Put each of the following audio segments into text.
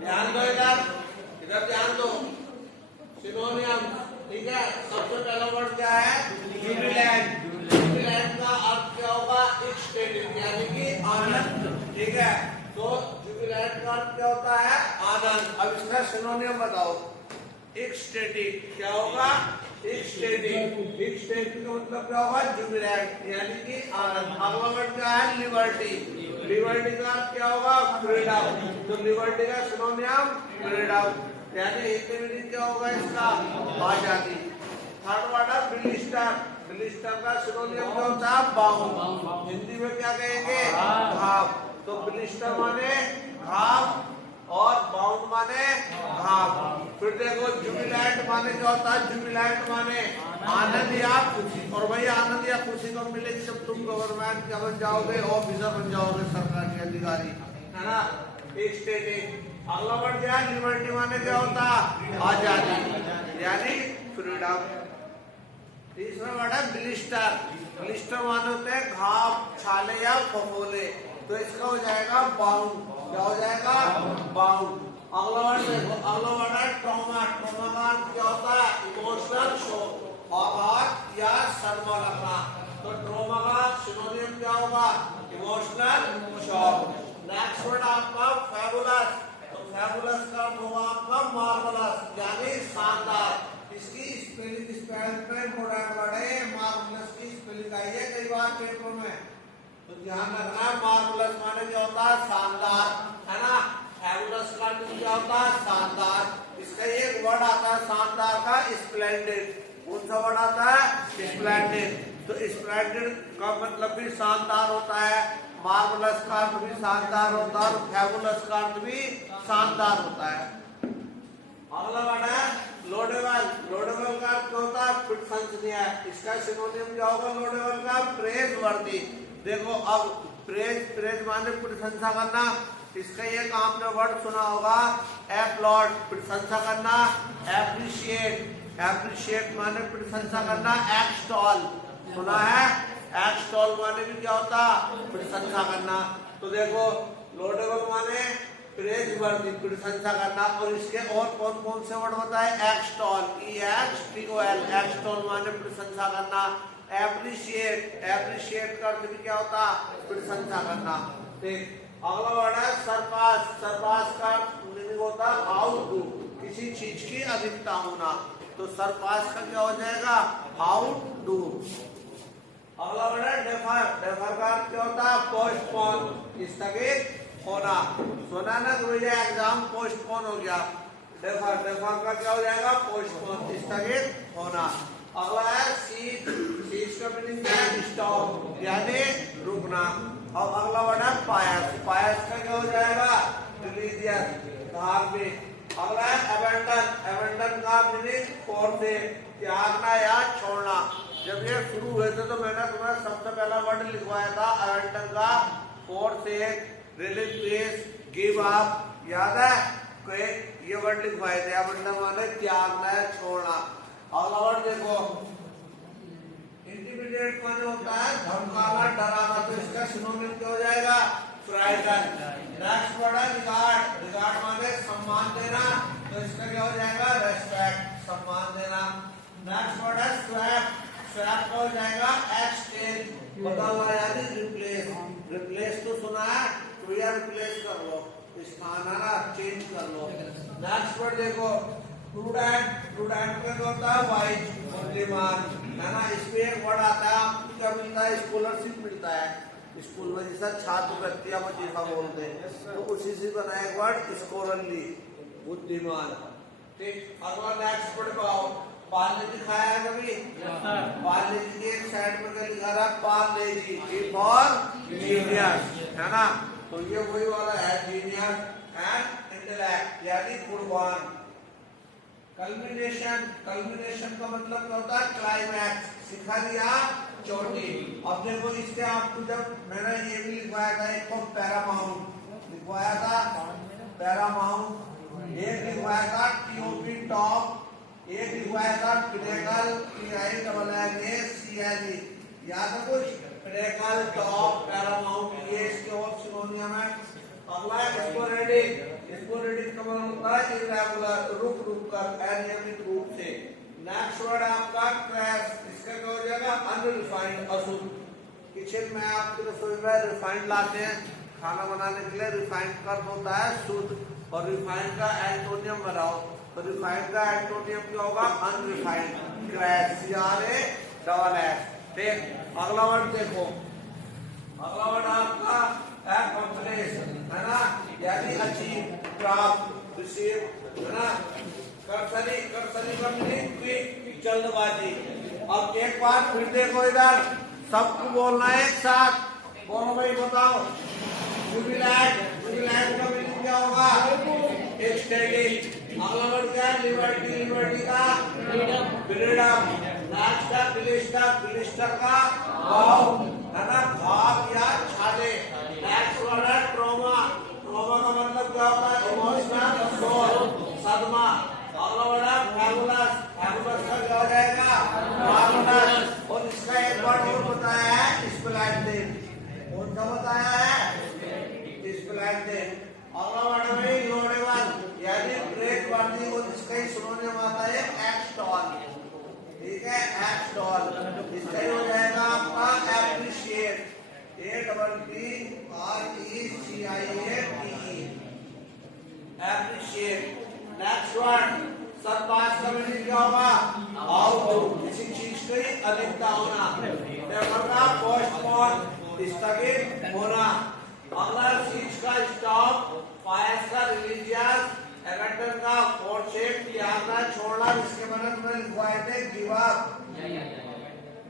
ध्यान दो इधर, इधर ध्यान दो। सिनोनियम, ठीक है। सबसे पहला वर्ड क्या है? जुबिलैंट। जुबिलैंट का अर्थ क्या होगा? एक्सटेटिक, यानी कि आनंद, ठीक है। तो जुबिलैंट का अर्थ क्या होता है? आनंद। अब इसका सिनोनियम बताओ। एक्सटेटिक क्या होगा? एक्सटेटिक। एक्सटेटिक का मतलब क्या होगा? जुबिलैंट, यानी कि आनंद। अगला वर्ड क्या है? लिबर्टी। लिबर्टी का अर्थ क्या होगा? फ्रीडम। तो लिबर्टी का सिनोनियम फ्रीडम, यानी हिंदी मीनिंग क्या होगा इसका? आजादी। थर्ड वर्ड है ब्लिस्टर। ब्लिस्टर का सिनोनियम क्या होता है? बाउंड। हिंदी में क्या कहेंगे? घाव। तो ब्लिस्टर माने घाव और बाउंड माने घाव। फिर देखो जुबिलैंट माने क्या होता है? जुबिलैंट माने आनंद या खुशी। और वही आनंद या खुशी कब मिलेगी? जब तुम गवर्नमेंट क्या बन जाओगे? ऑफिसर बन जाओगे, सरकारी अधिकारी, है ना। एक्सटेटिक। अगला वर्ड क्या है? लिबर्टी माने क्या होता है? आजादी, यानी फ्रीडम। तीसरा वर्ड है ब्लिस्टर। ब्लिस्टर माने होते हैं घाव, छाले या फफोले। तो इसका हो जाएगा बाउंड। क्या हो जाएगा? बाउंड। अगला वर्ड देखो, अगला वर्ड है ट्रॉमा। ट्रॉमा का अर्थ क्या होता है? इमोशनल शॉक, आघात या सदमा लगना। तो ट्रॉमा का सिनोनियम क्या होगा? Emotional shock. नेक्स्ट वर्ड आपका फैबुलस। तो फैबुलस का होगा आपका मार्वलस, यानी शानदार। इसकी स्पेलिंग में इंपोर्टेंट वर्ड है मार्वलस की स्पेलिंग आई है कई बार पेपर में, तो ध्यान रखना। मार्वलस माने क्या होता है? शानदार, है ना। फैबुलस का क्या होता है? शानदार। इसका एक वर्ड आता है शानदार का, स्प्लेंडेड। कौन सा वर्ड आता है? स्प्लेंडेड। तो स्प्लेंडेड का मतलब भी शानदार होता है, मार्वलस का अर्थ भी शानदार होता है, और फैबुलस का अर्थ भी शानदार होता है। अगला वर्ड है लोडेबल। लोडेबल का अर्थ होता है प्रशंसनीय। इसका सिनोनियम क्या होगा? लोडेबल का प्रेज वर्दी। देखो अब प्रेज माने प्रशंसा करना। इसका एक आपने वर्ड सुना होगा एप्लॉड, प्रशंसा करना। एप्रिशिएट, एप्रिशिएट माने प्रशंसा करना। एक्सटॉल सुना है? एक्सटॉल माने भी क्या होता? प्रशंसा करना। तो देखो लोडेबल माने प्रेज वर्दी, प्रशंसा करना। और इसके और कौन कौन से वर्ड होता है? एक्सटॉल, EXTOL, एक्सटॉल माने प्रशंसा करना। एप्रिशिएट, एप्रिशिएट का अर्थ भी क्या होता? प्रशंसा करना। ठीक। अगला वर्ड है सरपास। सरपास का मीनिंग होता है आउट डू, किसी चीज की अधिकता होना। तो सरपास का क्या हो जाएगा? Out do. अगला वर्ड है डेफर। डेफर का अर्थ क्या होता है? पोस्टपोन, स्थगित होना। सुना ना तो भैया एग्जाम पोस्टपोन हो गया। डेफर, डेफर का क्या हो जाएगा? पोस्टपोन, स्थगित होना। अगला है सीज। सीज का मीनिंग क्या है? स्टॉप, यानी रुकना। और अगला वर्ड है पायस। पायस का क्या हो जाएगा? रिलीजियस, धार्मिक। अगला है अबेंडन। अबेंडन का मीनिंग फोर्सेस, त्यागना या छोड़ना। जब ये शुरू हुए थे तो मैंने तुम्हें सबसे पहला वर्ड लिखवाया था अबेंडन का, फोर्सेस, रिलीजियस, गिव अप, याद है? ये वर्ड लिखवाए थे। अबेंडन माने त्यागना या छोड़ना। अगला वर्ड देखो इंटिमिडेट माने होता है धमकाना, डराना। तो इसका सिनोनिम क्या हो जाएगा? फ्राइटन। नेक्स्ट वर्ड है रिगार्ड। रिगार्ड माने सम्मान देना। तो इसका क्या हो जाएगा? रेस्पेक्ट, सम्मान देना। नेक्स्ट वर्ड है स्वैप। स्वैप का हो जाएगा एक्सचेंज, बदलना यानी रिप्लेस। रिप्लेस तो सुना है, तो यार रिप्लेस कर लो, स्थान है ना, चेंज कर लो। नेक्स्ट वर्ड देखो प्रूडेंट। प्रूडेंट का क्या होता है? वाइज, बुद्धिमान, है ना। इसमें एक वर्ड आता है, आपको क्या मिलता है? स्कॉलरशिप मिलता है स्कूल में, जैसा छात्रवृत्ति वजीफा बोलते हैं, तो उसी से बना एक वर्ड स्कॉलरली, बुद्धिमान। ठीक। अगला नेक्स्ट वर्ड पाओ। पार्ले जी खाया है कभी? पार्ले जी की एक साइड में क्या लिखा रहा? पार्ले जी, जी फॉर जीनियस, है ना। तो ये वही वाला है, जीनियस एंड इंटेलेक्ट, यानी गुणवान। कल्मिनेशन। कल्मिनेशन का मतलब क्या होता है? क्लाइमैक्स, सिखा दिया चोटी। अब देखो इससे आपको जब मैंने ये भी लिखवाया था, एक को पैरामाउंट लिखवाया था, पैरामाउंट। एक लिखवाया था टीओपी, टॉप। एक लिखवाया था पिनेकल, PINNACLE। याद है कुछ? पिनेकल, टॉप, पैरामाउंट, ये इसके और सिनोनियम है। अगला स्पोरेडिक। स्पोरेडिक का मतलब होता है इरेगुलर, रुक रुक कर, अनियमित रूप से। नेक्स्ट वर्ड आपका क्रैश, इसका क्या हो जाएगा? अनरिफाइंड, अशुद्ध। किचन में आपके रसोई में रिफाइंड लाते हैं खाना बनाने के लिए, रिफाइंड का होता है शुद्ध, और रिफाइंड का एंटोनियम बनाओ तो रिफाइंड का एंटोनियम क्या होगा? अनरिफाइंड, क्रैश, यारे डबल एस। ठीक, अगला वर्ड देखो, अगला वर्ड आपका अकम्प्लिश है ना, यानी अचीव, प्राप्त, रिसीव है ना। कर्सरी, कर्सरी का मीनिंग क्विक, जल्दबाजी। अब एक बार फिर देखो इधर, सबको बोलना है एक साथ, बोलो भाई बताओ। जुबिलैंट, जुबिलैंट का मीनिंग क्या होगा? एक्सटेंडिंग। अगला वर्ड क्या है? लिबर्टी, लिबर्टी का फ्रीडम, फ्रीडम। नेक्स्ट है ब्लिस्टर, ब्लिस्टर का घाव है ना, घाव या छाले। नेक्स्ट वर्ड है ट्रॉमा, ट्रॉमा का मतलब क्या होता है? इमोशनल शॉक, सदमा। अगला वर्ड है फैबुलस, फैबुलस का क्या हो जाएगा? मार्वेलस। और इसका एक वर्ड और बताया है स्प्लेंडिड, कौन सा बताया है? स्प्लेंडिड। अगला वर्ड है भाई लोडेबल, यानी ब्रेक वर्दी, और इसका ही सिनोनियम आता है एक्सटॉल। ठीक है, एक्सटॉल। इसका ही हो जाएगा आपका appreciate, APPRECIATE, appreciate. Next word surpass का मीनिंग क्या होगा? आउट, किसी चीज की अधिकता होना। पेपर का पोस्टपोन, स्थगित होना। अगला चीज का स्टॉप, फायर्स का रिलीजियस, एवेंटर का फोरशेप, त्यागना, छोड़ना। इसके मदद में लिखवाए थे गिव अप,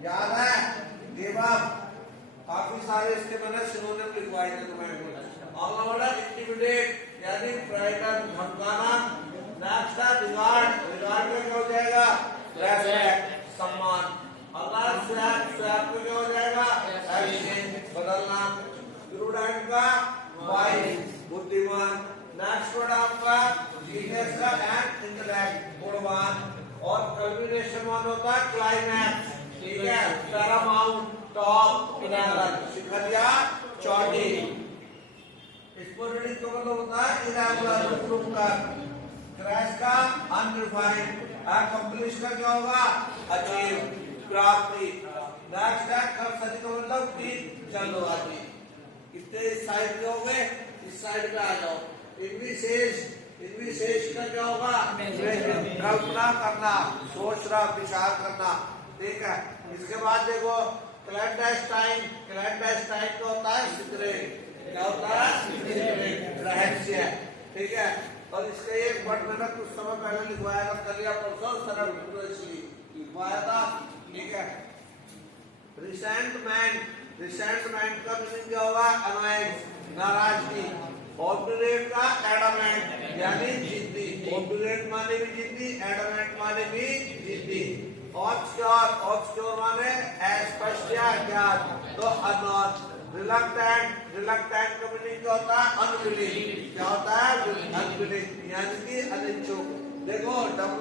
याद है? Give up. काफी सारे इसके मदद सिनोनिम लिखवाए थे तुम्हें। अगला वर्ड है इंटिमिडेट, यानी फ्राइटन, धमकाना। नेक्स्ट है रिगार्ड, रिगार्ड में क्या हो जाएगा? रेस्पेक्ट, सम्मान। अगला स्वैप, स्वैप में क्या हो जाएगा? एक्सचेंज, बदलना। स्टूडेंट का वाइज, बुद्धिमान। नेक्स्ट वर्ड आपका जीनियस का एंड इंटेलेक्ट, गुणवान। और कल्मिनेशन वन होता है क्लाइमैक्स। ठीक है, पैरामाउंट, टॉप, पिनाकल, शिखर या चोटी। स्पोरेडिक का मतलब होता है इरेगुलर, रुक रुक कर। क्रैश का अनरिफाइंड। अकम्प्लिश का क्या होगा? अचीव, प्राप्ति। नेक्स्ट है कर्सरी का मतलब की जल्दबाजी। कितने साइड के हो गए? इस साइड पे आ जाओ। इनविशेष, इनविशेष का क्या होगा? कल्पना करना, सोचना, विचार करना। ठीक है, इसके बाद देखो क्लैंडस्टाइन, क्लैंडस्टाइन का होता है सीक्रेट, क्या होता है? सीक्रेट, रहस्य। ठीक है, और इसका एक वर्ड मैंने कुछ समय पहले लिखवाया था, कल या परसों सरल लिखवाया था। ठीक है, रिसेंटमेंट, रिसेंटमेंट का मीनिंग क्या होगा? अनोयंस, नाराजगी। ऑब्डुरेट का एडमेंट, यानी जिद्दी। ऑब्डुरेट माने भी जिद्दी, एडमेंट माने भी जिद्दी। ऑब्सक्योर, ऑब्सक्योर माने अस्पष्ट या अज्ञात, तो अननोन। रिलक्टेंट, रिलक्टेंट का मीनिंग क्या होता है? अनविलिंग, क्या होता है? अनविलिंग, यानी कि अनिच्छुक। देखो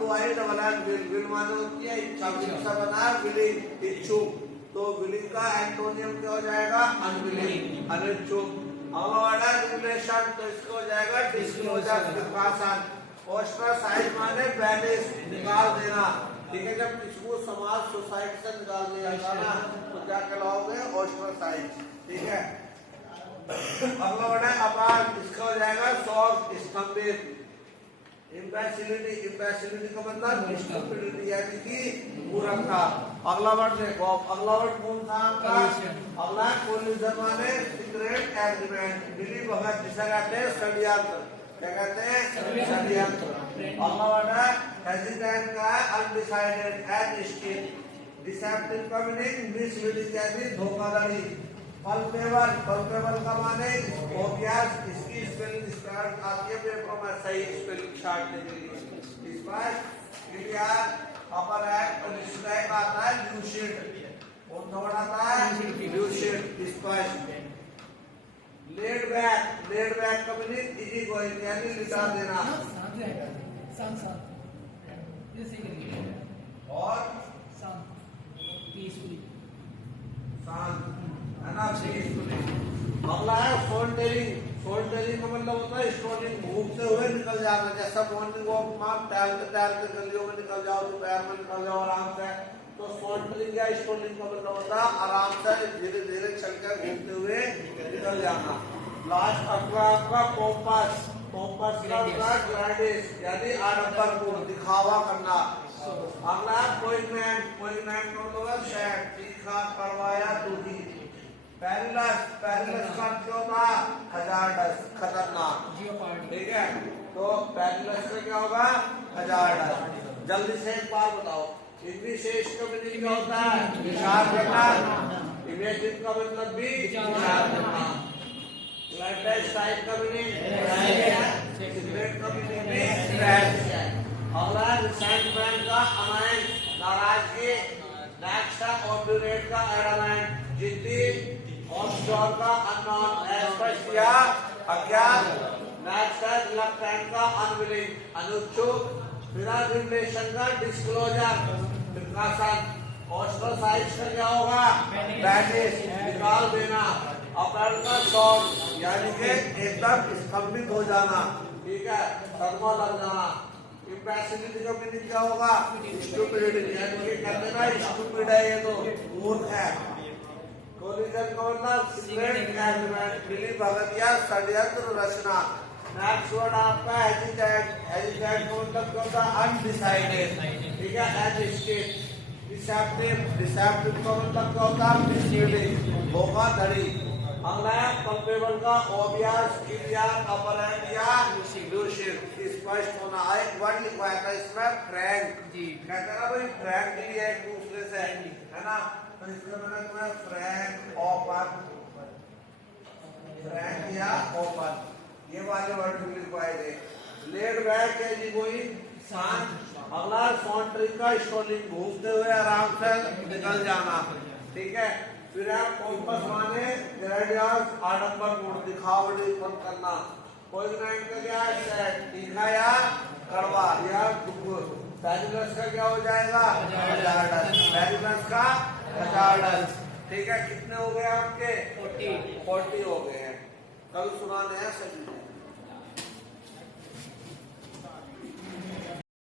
WILL, विल माने होती है इच्छा, इच्छा बना है विलिंग, इच्छुक। तो विलिंग का एंटोनियम क्या हो जाएगा? अनविलिंग, अनिच्छुक। अगला वर्ड है रिलेशन, तो इसको हो जाएगा डिस्क्लोजर, प्रकाशन। ओस्ट्रासाइज माने बैनिश, निकाल देना। ठीक है, जब किसी को समाज सोसाइटी से निकाल दिया जाएगा ना, तो क्या कहलाओगे? ओस्ट्रासाइज। ठीक है, अगला वर्ड है अपार, इसका हो जाएगा शौक, स्तंभित। इम्पैसिलिटी, इम्पैसिलिटी का मतलब स्टूपिडिटी, यानी कि मूर्खता। अगला वर्ड देखो, अगला वर्ड कौन था आपका? अगला कोलिजन माने सीक्रेट एग्रीमेंट, मिली भगत, जिसे कहते हैं षड्यंत्र। क्या कहते हैं? षड्यंत्र। अगला वर्ड है हेजिटेंट का अनडिसाइडेड, अनिश्चित। डिसेप्टिव का मीनिंग मिसलीडिंग, यानी धोखाधड़ी। पल्पेबल, पल्पेबल का माने ओबियस, इसकी स्पेलिंग स्टार्ट आती है पेपर में सही स्पेलिंग छाटने के लिए। स्पष्ट, क्लियर, अपर एक्ट, और इसका एक आता है ल्यूसिड, कौन सा वर्ड आता है? ल्यूसिड, स्पष्ट। लेड बैक, लेड बैक का मीनिंग इजी गोइंग, यानी लिटा देना। और शांत, पीसफुली, शांत। अगला है फोन टेलिंग। फोन टेलिंग का मतलब होता है स्टोरिंग, घूमते हुए निकल जाना। जैसा मॉर्निंग वॉक आप टहलते गलियों में निकल जाओ, दोपहर में निकल जाओ आराम से, तो फोन टेलिंग या स्टोरिंग का मतलब होता है आराम से धीरे धीरे चलकर घूमते हुए निकल जाना। लास्ट अगला आपका कॉम्पास। कॉम्पास का ग्लैडिस यानी आडंबरपूर्ण, दिखावा करना। अगला पोइजनमेंट। पोइजनमेंट का मतलब शैड, तीखा, कड़वा या दूधी। पेरिलस। पेरिलस का अर्थ क्या होता है? हजारडस, खतरनाक। ठीक है, तो पेरिलस का क्या होगा? हजारडस। जल्दी से एक बार बताओ, विशेष का मीनिंग क्या होता है? विचार करना। इमेजिन का मतलब भी विचार करना। लेटेस्ट टाइप का मीनिंग सिगरेट का मीनिंग भी स्क्रैच है। अगला रिसेंटमेंट का अमाउंट, नाराजगी। नेक्स्ट है ऑब्डुरेट का एडमेंट, जिद्दी। ऑफशोर का अननोन, अस्पष्ट या अज्ञात। नेक्स्ट है रिलक्टेंट का अनविलिंग, अनुच्छुक। विदाउट रिलेशन का डिस्क्लोजर, प्रकाशन। ऑस्ट्रोसाइज का क्या होगा? बैनिश, निकाल देना। अपहरण का शॉक यानी कि एकदम स्तंभित हो जाना। ठीक है, सदमा लग जाना। इम्पैसिबिलिटी का मीनिंग क्या होगा? स्टूपिडिटी यानी कि कहते ना स्टूपिड है, ये तो मूर्ख है। कोलिजन का मतलब सीक्रेट एग्रीमेंट, मिली भगत या षड्यंत्र रचना। नेक्स्ट वर्ड आपका हेजिटेट। हेजिटेट का मतलब क्या होता है? अनडिसाइडेड। ठीक है, एजिटेट। डिसेप्टिव। डिसेप्टिव का मतलब क्या होता है? मिसलीडिंग, धोखाधड़ी। अगला है कल्पेबल का ओबियस, क्लियर, अपरेंट या लूसिड, स्पष्ट होना। एक वर्ड लिखवाया था इसमें फ्रैंक। कहते हैं ना भाई फ्रैंकली एक दूसरे से, है ना, तो इसका मतलब है फ्रैंक, ओपन, फ्रैंक या ओपन, ये वाले वर्ड भी लिखवाए थे। लेड बैक है जी कोई शांत। अगला सॉन्टरिंग का स्टोलिंग, घूमते हुए आराम से निकल जाना। ठीक है, फिर आप कॉम्पस माने ग्रेडियस, आडंबरपूर्ण, दिखावटीपन करना। पोइजनमेंट का क्या है? तीखा या कड़वा या दुखद। पेरिलस का क्या हो जाएगा? हजारडस। पेरिलस का हजारडस। ठीक है, कितने हो गए आपके? 40 हो गए हैं। कल सुनाने हैं सभी।